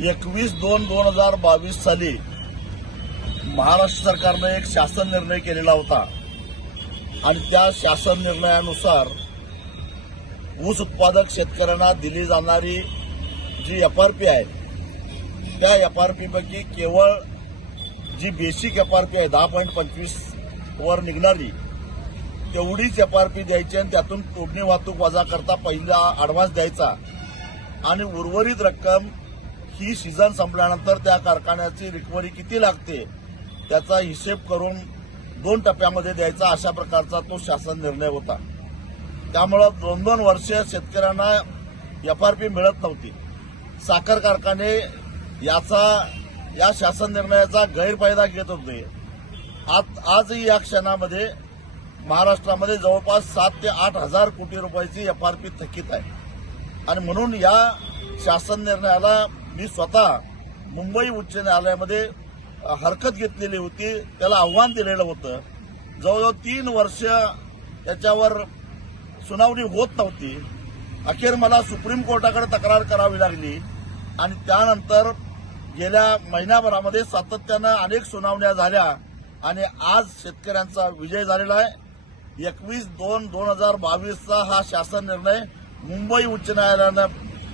21/2/2022 साली महाराष्ट्र सरकारने एक शासन निर्णय केलेला होता आणि त्या शासन निर्णयानुसार ऊस उत्पादक शेतकऱ्यांना दिली जाणारी जी एफआरपी आहे त्या एफआरपी पैकी केवळ जी बेसिक एफआरपी आहे 10.25 वर निघणारी तेवढीच एफआरपी द्यायची आणि त्यातून तोडणी वाहतूक वजा करता पहिला अॅडव्हान्स द्यायचा आणि उर्वरित रक्कम ही सीझन संपल्यानंतर त्या कारखान्याची रिकव्हरी किती लागते त्याचा हिशेब करून 2 टप्प्यामध्ये द्यायचा अशा प्रकारचा तो शासन निर्णय होता। त्यामुळे 2-2 वर्ष शेतकऱ्यांना एफआरपी मिळत नव्हती। साखर कारखाने या शासन निर्णयाचा गैरफायदा घेत होते। आजही या क्षणामध्ये महाराष्ट्रामध्ये जवळपास 7 ते 8 हजार कोटी रुपयाची एफआरपी थकीत आहे आणि म्हणून या शासन निर्णयाला मी स्वतः मुंबई उच्च न्यायालयामध्ये हरकत घेतलेली होती, त्याला आव्हान दिलेलं होतं। जवळजवळ 3 वर्ष त्याच्यावर सुनावणी होत नव्हती। अखेर मला सुप्रीम कोर्टाकडे तक्रार करावी लागली आणि त्यानंतर गेल्या महिन्याभरामध्ये सातत्यानं अनेक सुनावण्या झाल्या आणि आज शेतकऱ्यांचा विजय झालेला आहे। 21/2/2022 हा शासन निर्णय मुंबई उच्च न्यायालयानं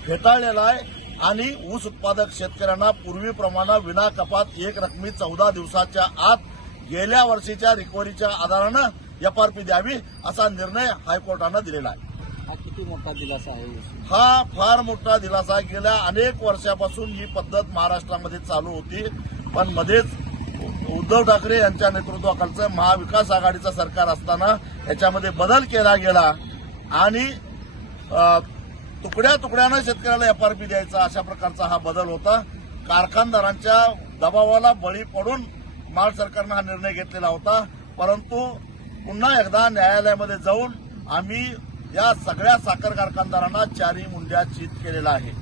फेटाळलेला आहे आणि ऊस उत्पादक शेतकऱ्यांना पूर्वीप्रमाणे विना कपात एक रकमी 14 दिवसाच्या आत गेल्या वर्षीच्या रिकव्हरीच्या आधारानं एफआरपी द्यावी असा निर्णय हायकोर्टानं दिलेला आहे। हा किती मोठा दिलासा आहे? हा फार मोठा दिलासा। गेल्या अनेक वर्षापासून ही पद्धत महाराष्ट्रामध्ये चालू होती, पण मध्येच उद्धव ठाकरे यांच्या नेतृत्वाखालचं महाविकास आघाडीचं सरकार असताना याच्यामध्ये बदल केला गेला आणि तुकड्या तुकड्यानं शेतकऱ्याला एफआरपी द्यायचा अशा प्रकारचा हा बदल होता। कारखानदारांच्या दबावाला बळी पडून महाराष्ट्र सरकारनं हा निर्णय घेतलेला होता, परंतु पुन्हा एकदा न्यायालयामध्ये जाऊन आम्ही या सगळ्या साखर कारखानदारांना 4 मुंड्या चित केलेला आहे।